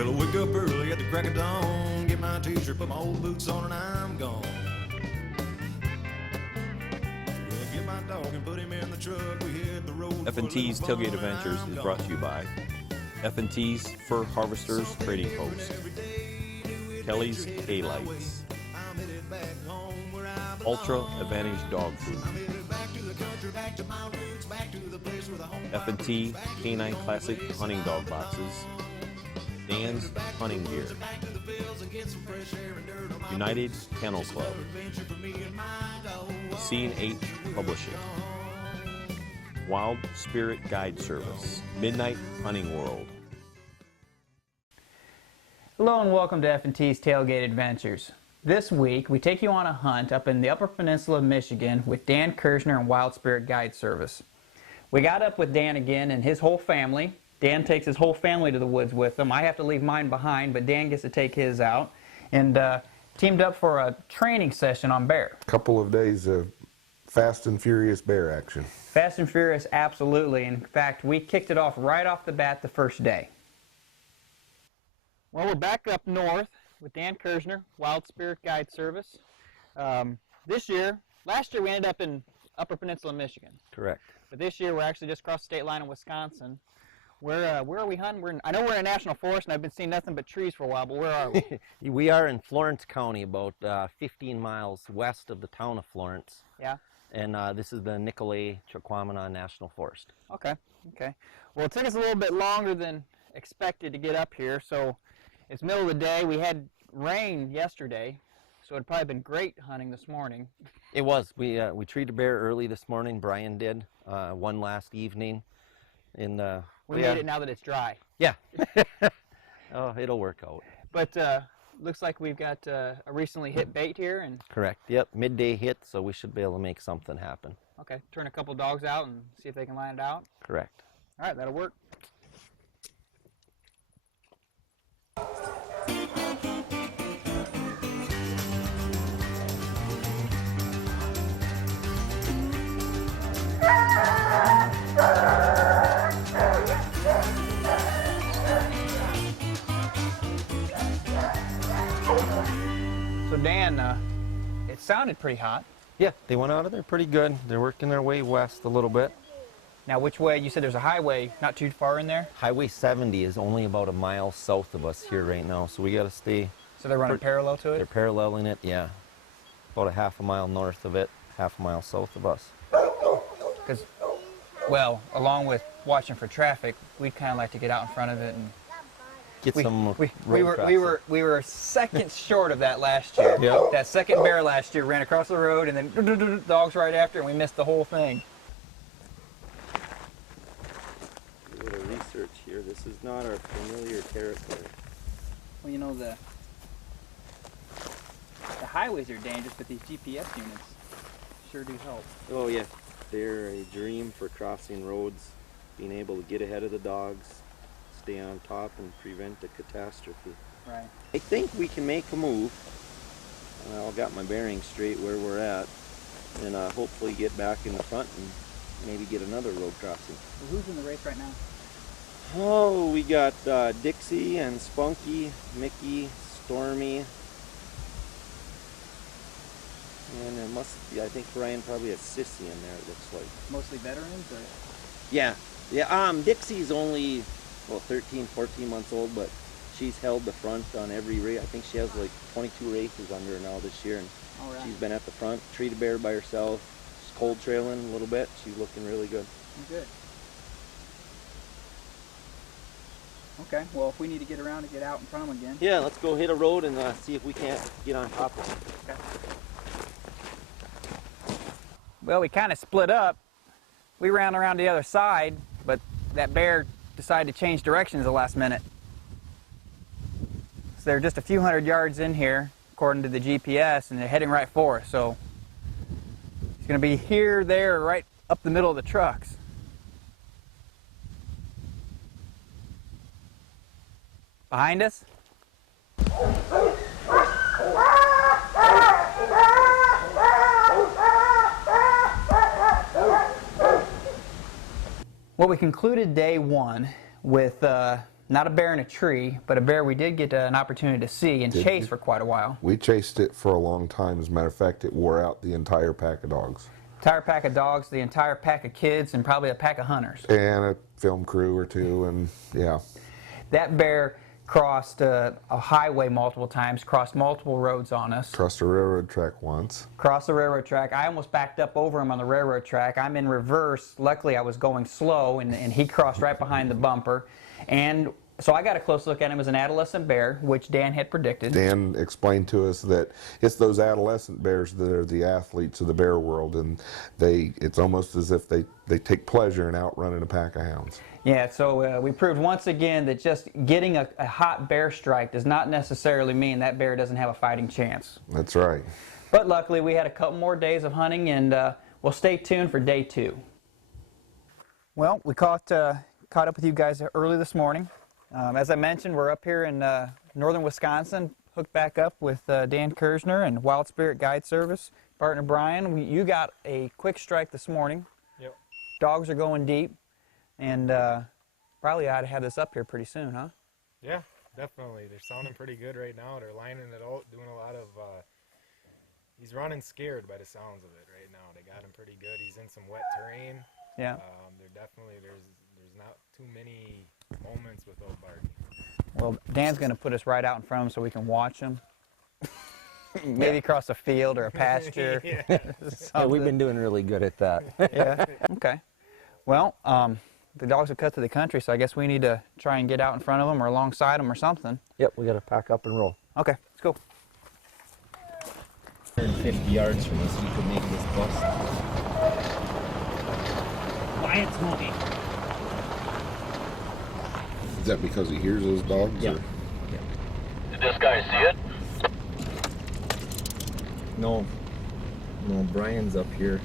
Well, I wake up early at the crack of dawn, get my t-shirt, put my old boots on, and I'm gone. Well, I get my dog and put him in the truck. We hit the road. F&T's Tailgate Adventures is brought to you by F&T's Fur Harvesters Trading Post, Kelly's Hay-Lights, Ultra Advantage Dog Food, F&T Canine Classic Hunting Dog Boxes, Dan's Hunting Gear, United Kennel Club, C&H Publishing, Wild Spirit Guide Service, Midnight Hunting World. Hello and welcome to F&T's Tailgate Adventures. This week we take you on a hunt up in the Upper Peninsula of Michigan with Dan Kirshner and Wild Spirit Guide Service. We got up with Dan again and his whole family. Dan takes his whole family to the woods with him. I have to leave mine behind, but Dan gets to take his out. And teamed up for a training session on bear. Couple of days of fast and furious bear action. Fast and furious, absolutely. In fact, we kicked it off right off the bat the first day. Well, we're back up north with Dan Kirshner, Wild Spirit Guide Service. Last year we ended up in Upper Peninsula, Michigan. Correct. But this year we're actually just across the state line in Wisconsin. Where are we hunting? I know we're in a national forest, and I've been seeing nothing but trees for a while, but where are we? We are in Florence County, about 15 miles west of the town of Florence. Yeah. And this is the Nicolet-Chiquamana National Forest. Okay. Well, it took us a little bit longer than expected to get up here, so it's middle of the day. We had rain yesterday, so it'd probably been great hunting this morning. It was. We treated a bear early this morning. Brian did. One last evening. We made it now that it's dry. Yeah. Oh, it'll work out. But looks like we've got a recently hit bait here. And correct. Yep. Midday hit, so we should be able to make something happen. Okay. Turn a couple dogs out and see if they can line it out. Correct. All right, that'll work. So Dan, it sounded pretty hot. Yeah, they went out of there pretty good. They're working their way west a little bit. Now, which way? You said there's a highway not too far in there? Highway 70 is only about a mile south of us here right now, so we got to stay. So they're running parallel to it? They're paralleling it, yeah. About a half a mile north of it, half a mile south of us. Because, well, along with watching for traffic, we'd kind of like to get out in front of it and get some we were a second short of that last year. Yep. That second bear last year ran across the road and then dogs right after, and we missed the whole thing. A little research here. This is not our familiar territory. Well, you know, the highways are dangerous, but these GPS units sure do help. Oh yeah, they're a dream for crossing roads, being able to get ahead of the dogs, stay on top, and prevent a catastrophe. Right. I think we can make a move. I've got my bearings straight where we're at, and hopefully get back in the front and maybe get another road crossing. Well, who's in the race right now? Oh, we got Dixie and Spunky, Mickey, Stormy, and there must be, I think Ryan probably has Sissy in there, it looks like. Mostly veterans, or? Yeah. Dixie's only, well, 13, 14 months old, but she's held the front on every race. I think she has like 22 races under her now this year, and All right. she's been at the front, treated bear by herself. She's cold trailing a little bit. She's looking really good. Good. Okay, well, if we need to get around to get out in front of them again. Yeah, let's go hit a road and see if we can't get on top of it. Okay. Well, we kind of split up. We ran around the other side, but that bear decided to change directions at the last minute. So they're just a few hundred yards in here, according to the GPS, and they're heading right for us. So it's going to be here, there, right up the middle of the trucks. Behind us? Well, we concluded day one with not a bear in a tree, but a bear we did get an opportunity to see and chase for quite a while. We chased it for a long time. As a matter of fact, it wore out the entire pack of dogs. Entire pack of dogs, the entire pack of kids, and probably a pack of hunters. And a film crew or two, and yeah. That bear crossed a highway multiple times, crossed multiple roads on us. Crossed a railroad track once. Crossed the railroad track. I almost backed up over him on the railroad track. I'm in reverse. Luckily, I was going slow, and he crossed right behind the bumper. And so I got a close look at him as an adolescent bear, which Dan had predicted. Dan explained to us that it's those adolescent bears that are the athletes of the bear world, and it's almost as if they take pleasure in outrunning a pack of hounds. Yeah, so we proved once again that just getting a hot bear strike does not necessarily mean that bear doesn't have a fighting chance. That's right. But luckily, we had a couple more days of hunting, and we'll stay tuned for day 2. Well, we caught up with you guys early this morning. As I mentioned, we're up here in northern Wisconsin, hooked back up with Dan Kirshner and Wild Spirit Guide Service. Partner Brian, you got a quick strike this morning. Yep. Dogs are going deep, and probably ought to have this up here pretty soon, huh? Yeah, definitely. They're sounding pretty good right now. They're lining it out, doing a lot of, he's running scared by the sounds of it right now. They got him pretty good. He's in some wet terrain. Yeah. They're definitely, there's not too many moments without barking. Well, Dan's going to put us right out in front of him so we can watch him. Maybe across a field or a pasture. Yeah, we've been doing really good at that. Yeah, okay. Well, the dogs have cut to the country, so I guess we need to try and get out in front of them or alongside them or something. Yep, we got to pack up and roll. Okay, let's go. 150 yards from us, we could make this bust. Quiet, Smokey. Is that because he hears those dogs? Yeah. Or? Did this guy see it? No, Brian's up here.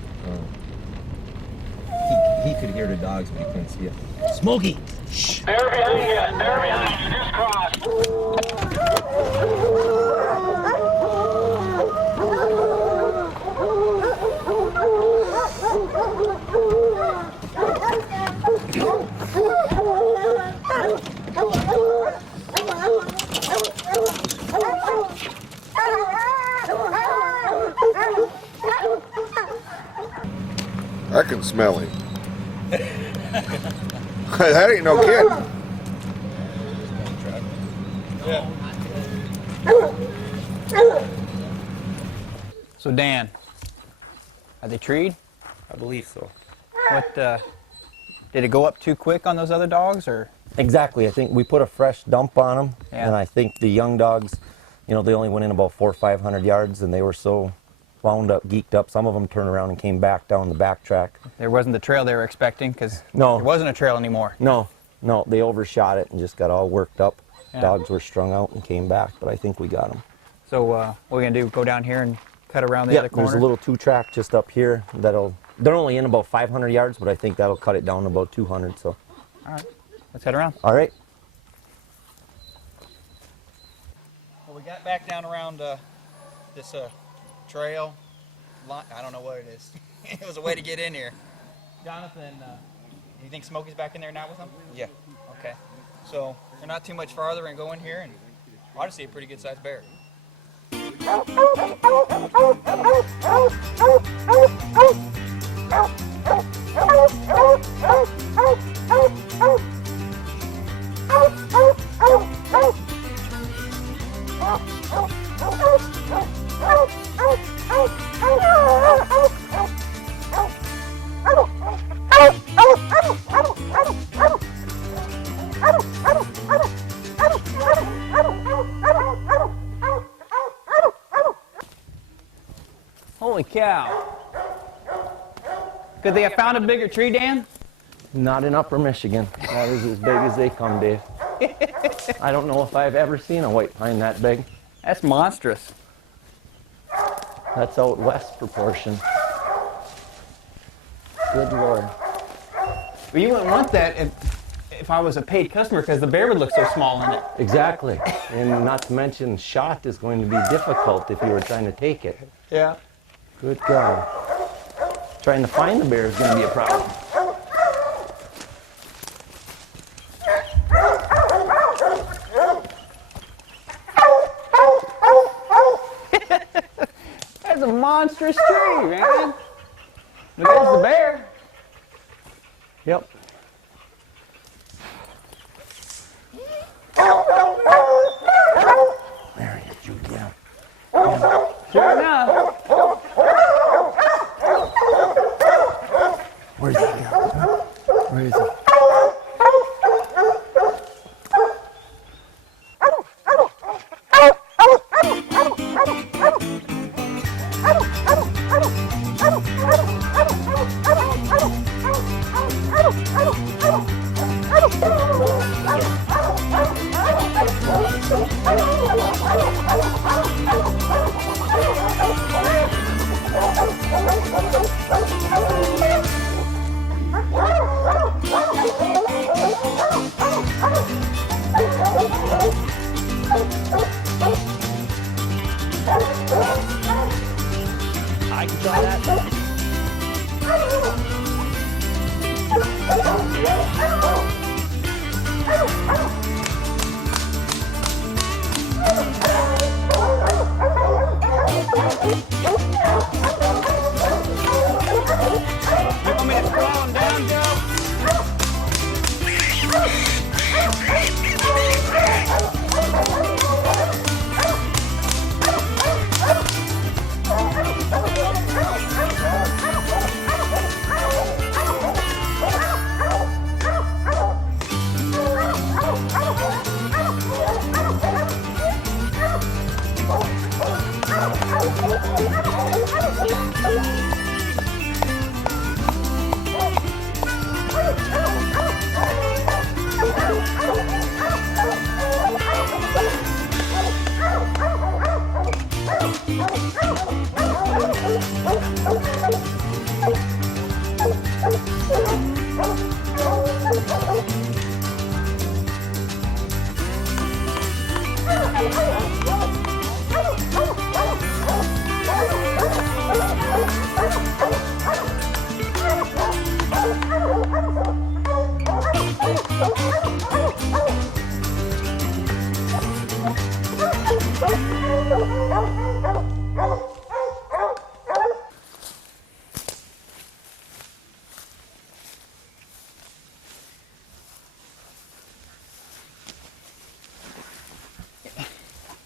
He could hear the dogs, but he couldn't see it. Smokey! Shh! Bear behind you! Bear behind you! Just crossed! I can smell him. That ain't no kid. So Dan, are they treed? I believe so. What, did it go up too quick on those other dogs, or? Exactly. I think we put a fresh dump on them, Yeah. and I think the young dogs, they only went in about 400 or 500 yards, and they were so wound up, geeked up. Some of them turned around and came back down the back track. There wasn't the trail they were expecting, because No. there wasn't a trail anymore. No, they overshot it and just got all worked up. Yeah. Dogs were strung out and came back, but I think we got them. So what are we going to do, go down here and cut around the other corner? There's a little 2-track just up here they're only in about 500 yards, but I think that'll cut it down to about 200. So, All right, let's head around. all right. Well, we got back down around this trail. I don't know what it is. It was a way to get in here. Jonathan, you think Smokey's back in there now with him? Yeah. Okay. So they're not too much farther and go in here, and I ought to see a pretty good sized bear. Holy cow. Could they have found a bigger tree, Dan? Not in Upper Michigan. That is as big as they come, Dave. I don't know if I've ever seen a white pine that big. That's monstrous. That's out west proportion. Good Lord. But you wouldn't want that if I was a paid customer, because the bear would look so small in it. Exactly. And not to mention, shot is going to be difficult if you were trying to take it. Yeah. Good God. Trying to find the bear is going to be a problem. monstrous tree, man. But there's the bear. Yep. There he is, Jude. Yeah. Sure enough. Where's he? Where is he? I can try that. You want me to slow him down, Joe?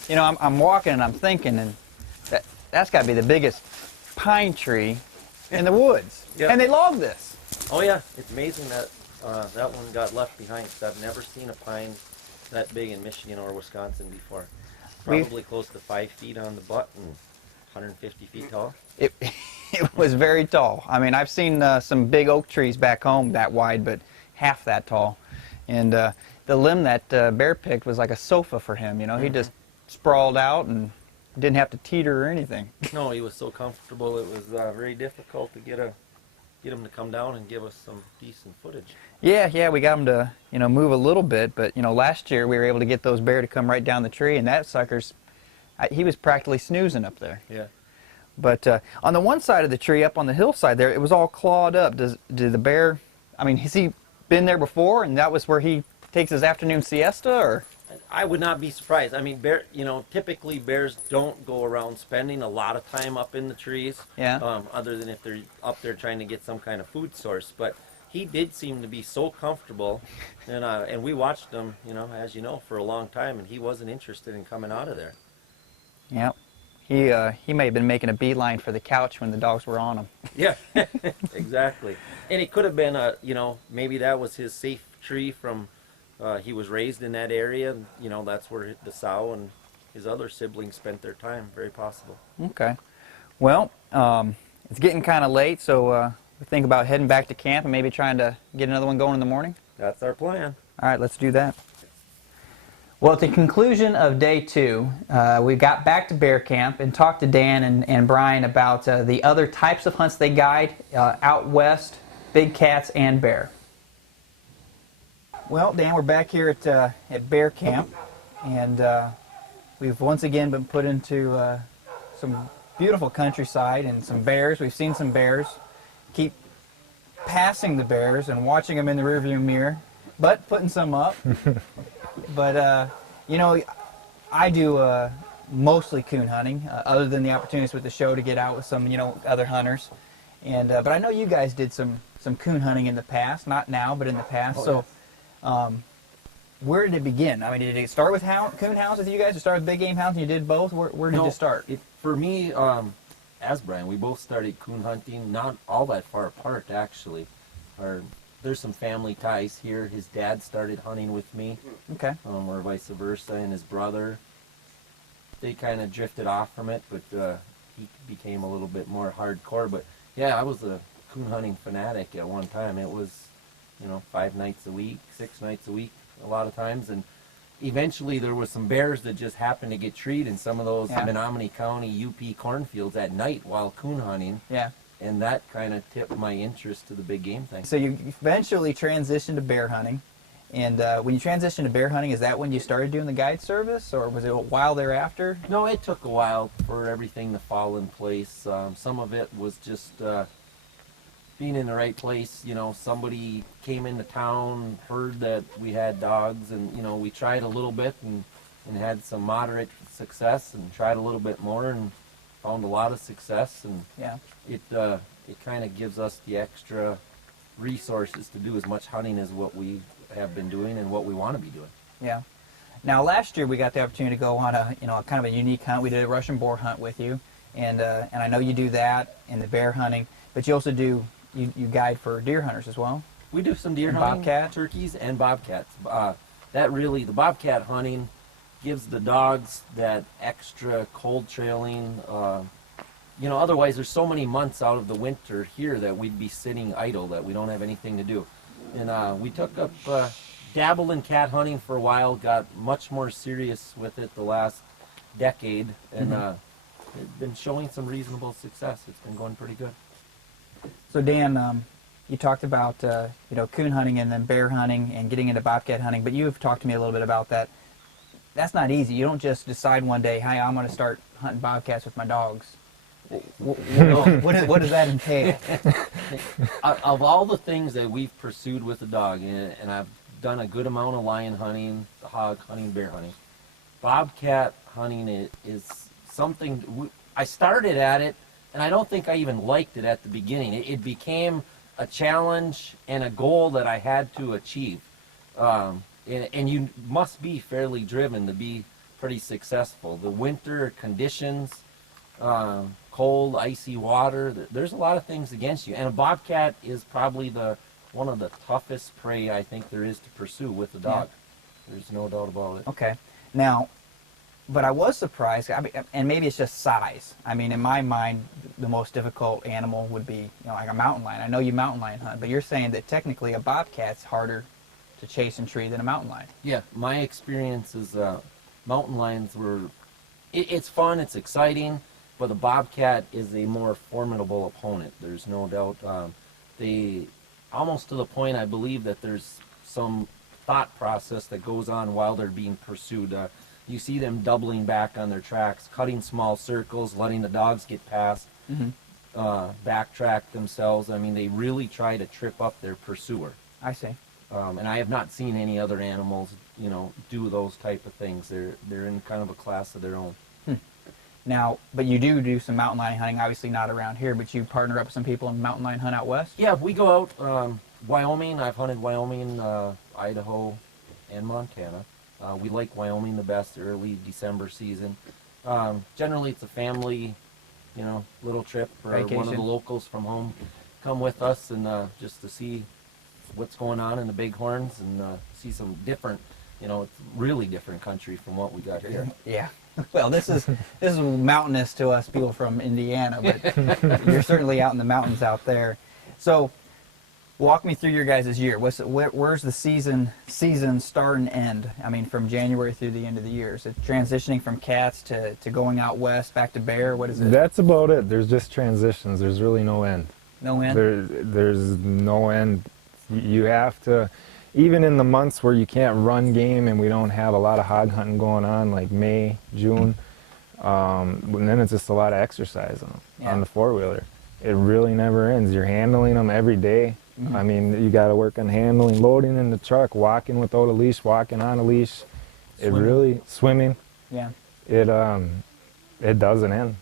You know, I'm walking and I'm thinking, and that's got to be the biggest pine tree in the woods. Yeah. And they logged this. Oh yeah, it's amazing that that one got left behind. 'Cause I've never seen a pine that big in Michigan or Wisconsin before. Probably close to 5 feet on the butt and 150 feet tall. It was very tall. I mean, I've seen some big oak trees back home that wide, but half that tall. And the limb that bear picked was like a sofa for him. You know, he just sprawled out and didn't have to teeter or anything. No, he was so comfortable. It was very difficult to get him to come down and give us some decent footage. Yeah, we got him to, you know, move a little bit, but, you know, last year we were able to get those bear to come right down the tree, and that sucker's, he was practically snoozing up there. Yeah. But on the one side of the tree, up on the hillside there, it was all clawed up. Did the bear, I mean, has he been there before, and that was where he takes his afternoon siesta, or? I would not be surprised. I mean, typically bears don't go around spending a lot of time up in the trees. Yeah. Other than if they're up there trying to get some kind of food source. But he did seem to be so comfortable, and we watched him, you know, as you know, for a long time, and he wasn't interested in coming out of there. Yep. He may have been making a beeline for the couch when the dogs were on him. Yeah, exactly. And it could have been maybe that was his safe tree from. He was raised in that area, and you know that's where the sow and his other siblings spent their time. Very possible. Okay. Well, it's getting kind of late, so we think about heading back to camp and maybe trying to get another one going in the morning. That's our plan. All right, let's do that. Well, at the conclusion of day 2, we got back to bear camp and talked to Dan and Brian about the other types of hunts they guide out west, big cats and bear. Well, Dan, we're back here at bear camp, and we've once again been put into some beautiful countryside and some bears. We've seen some bears. Keep passing the bears and watching them in the rearview mirror, but putting some up. But, you know, I do mostly coon hunting, other than the opportunities with the show to get out with some, other hunters. And but I know you guys did some coon hunting in the past, not now, but in the past. So, where did it begin? I mean, did it start with coon hounds with you guys? Did it start with big game hounds and you did both? Where did you start? For me, as Brian, we both started coon hunting not all that far apart, actually. There's some family ties here. His dad started hunting with me, Okay. or vice versa, and his brother. They kind of drifted off from it, but he became a little bit more hardcore. But yeah, I was a coon hunting fanatic at one time. It was, 5 nights a week, 6 nights a week, a lot of times, and eventually there was some bears that just happened to get treed in some of those Menominee County UP cornfields at night while coon hunting. Yeah. And that kind of tipped my interest to the big game thing. So you eventually transitioned to bear hunting. And when you transitioned to bear hunting, is that when you started doing the guide service, or was it a while thereafter? No, it took a while for everything to fall in place. Some of it was just being in the right place. Somebody came into town, heard that we had dogs, and we tried a little bit and had some moderate success, and tried a little bit more and found a lot of success. And it kind of gives us the extra resources to do as much hunting as what we have been doing and what we want to be doing. Yeah. Now last year we got the opportunity to go on a kind of a unique hunt. We did a Russian boar hunt with you, and I know you do that in the bear hunting, but you also do you guide for deer hunters as well. We do some deer and hunting, bobcat? turkeys, and bobcats. The bobcat hunting gives the dogs that extra cold trailing. Otherwise there's so many months out of the winter here that we'd be sitting idle, that we don't have anything to do. And we took up dabbled in cat hunting for a while, got much more serious with it the last decade, and it's been showing some reasonable success. It's been going pretty good. So Dan, you talked about coon hunting and then bear hunting and getting into bobcat hunting, but you've talked to me a little bit about that. That's not easy. You don't just decide one day, hey, I'm going to start hunting bobcats with my dogs. What does that entail? Of all the things that we've pursued with the dog, and I've done a good amount of lion hunting, hog hunting, bear hunting, bobcat hunting is something. I started at it, and I don't think I even liked it at the beginning. It became a challenge and a goal that I had to achieve. And you must be fairly driven to be pretty successful. The winter conditions, cold, icy water, there's a lot of things against you. And a bobcat is probably one of the toughest prey I think there is to pursue with a dog. Yeah. There's no doubt about it. Okay. Now, but I was surprised, and maybe it's just size. I mean, in my mind, the most difficult animal would be, like a mountain lion. I know you mountain lion hunt, but you're saying that technically a bobcat's harder to chase and tree than a mountain lion. Yeah, my experience is mountain lions it's fun, it's exciting, but the bobcat is a more formidable opponent. There's no doubt. They almost to the point, I believe, that there's some thought process that goes on while they're being pursued. You see them doubling back on their tracks, cutting small circles, letting the dogs get past, backtrack themselves. I mean, they really try to trip up their pursuer. I see. And I have not seen any other animals, do those type of things. They're in kind of a class of their own. Now, but you do some mountain lion hunting, obviously not around here, but you partner up with some people and mountain lion hunt out west? Yeah, we go out, Wyoming. I've hunted Wyoming, Idaho, and Montana. We like Wyoming the best, early December season. Generally, it's a family, little trip, or vacation. One of the locals from home come with us, and just to see what's going on in the Bighorns, and see some different, it's really different country from what we got here. Yeah. Well, this is mountainous to us people from Indiana, but you're certainly out in the mountains out there. So, walk me through your guys' year. Where's the season start and end? I mean, from January through the end of the year. Is it transitioning from cats to going out west, back to bear? What is it? That's about it. There's just transitions. There's really no end. No end? There's no end. You have to, even in the months where you can't run game and we don't have a lot of hog hunting going on, like May, June, and then it's just a lot of exercise on the four-wheeler. It really never ends. You're handling them every day. I mean, you got to work on handling, loading in the truck, walking without a leash, walking on a leash. Swimming. Swimming. Yeah. it doesn't end.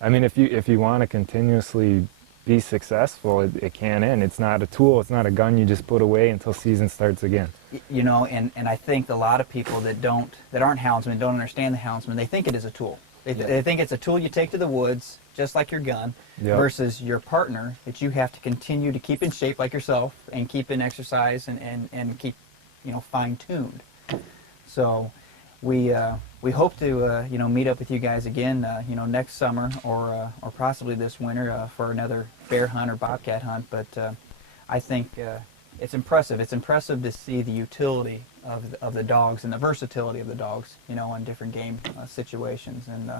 I mean, if you want to continuously be successful, it can't end. It's not a tool. It's not a gun you just put away until season starts again. You know, and I think a lot of people that aren't houndsmen, don't understand the houndsman, they think it is a tool. They think it's a tool you take to the woods, just like your gun, Yep. versus your partner that you have to continue to keep in shape like yourself and keep in exercise and keep, you know, fine-tuned. So we hope to meet up with you guys again, next summer or possibly this winter for another bear hunt or bobcat hunt. But I think it's impressive. It's impressive to see the utility of the dogs and the versatility of the dogs, you know, in different game situations. And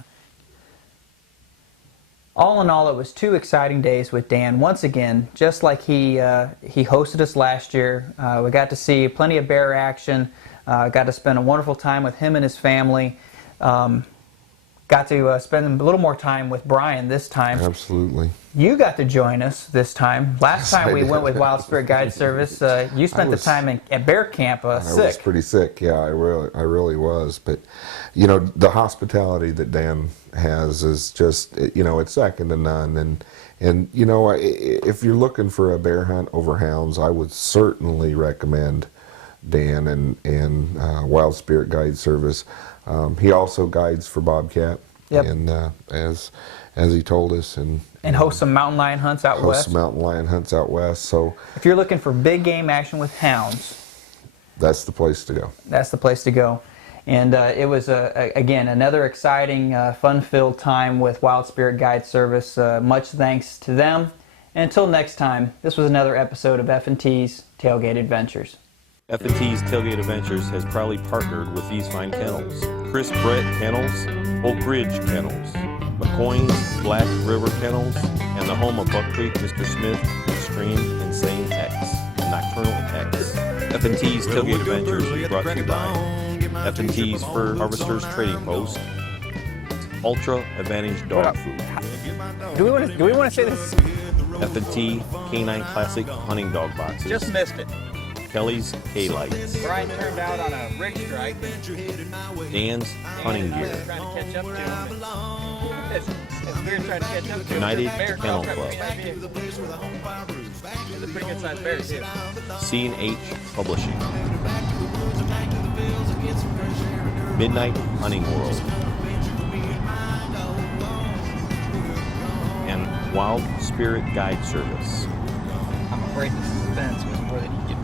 all in all, it was 2 exciting days with Dan. Once again, just like he hosted us last year, we got to see plenty of bear action. Got to spend a wonderful time with him and his family. Got to spend a little more time with Brian this time. Absolutely. You got to join us this time. Last time I we did. went with Wild Spirit Guide Service, you spent the time at bear camp I sick. was pretty sick. Yeah, I really was. But, you know, the hospitality that Dan has is just, you know, it's second to none. And you know, if you're looking for a bear hunt over hounds, I would certainly recommend Dan and Wild Spirit Guide Service. He also guides for Bobcat. Yep. And as he told us, and host some mountain lion hunts out host west. some mountain lion hunts out west. So If you're looking for big game action with hounds, that's the place to go. that's the place to go. And it was, again, another exciting, fun-filled time with Wild Spirit Guide Service. Much thanks to them. And until next time, this was another episode of F&T's Tailgate Adventures. F&T's Tailgate Adventures has proudly partnered with these fine kennels: Chris Brett Kennels, Oak Ridge Kennels, McCoy's Black River Kennels, and the home of Buck Creek Mr. Smith, Extreme Insane X, and Nocturnal X. F&T's Tailgate Adventures is brought to you by F&T's Fur Harvesters Trading Post, Ultra Advantage Dog Food, Do we want to say this? F&T Canine Classic Hunting Dog Boxes, Just missed it. Kelly's K-Lights, Brian turned out on a rig strike. Dan's Hunting Gear, Trying to catch up to him. It's weird trying to catch up to him. United Bear Kennel crawled Club, right in. It's a pretty good sized bear too. C&H Publishing, Midnight Hunting World, and Wild Spirit Guide Service. I'm afraid the suspense was more than you get